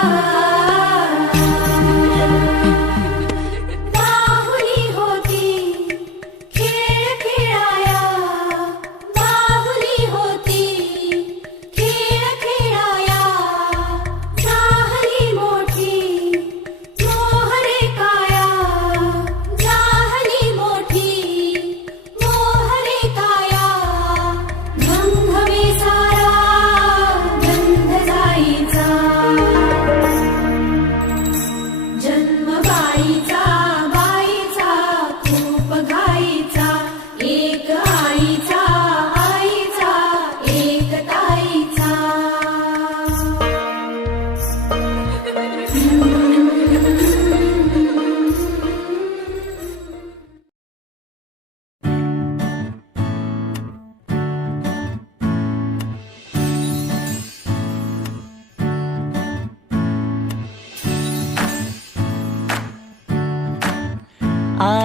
아.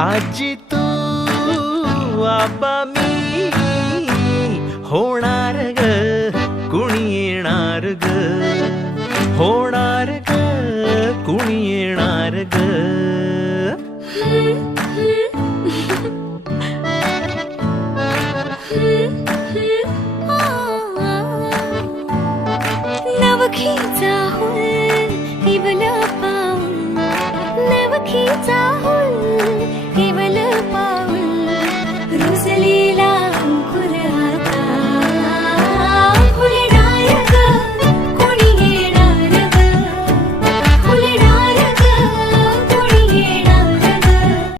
आजी तू आबा मी होणार ग कुणी येणार ग? होणार ग कुणी येणार ग? नवखी चाहूल इवला पाऊल नवखी चाहूल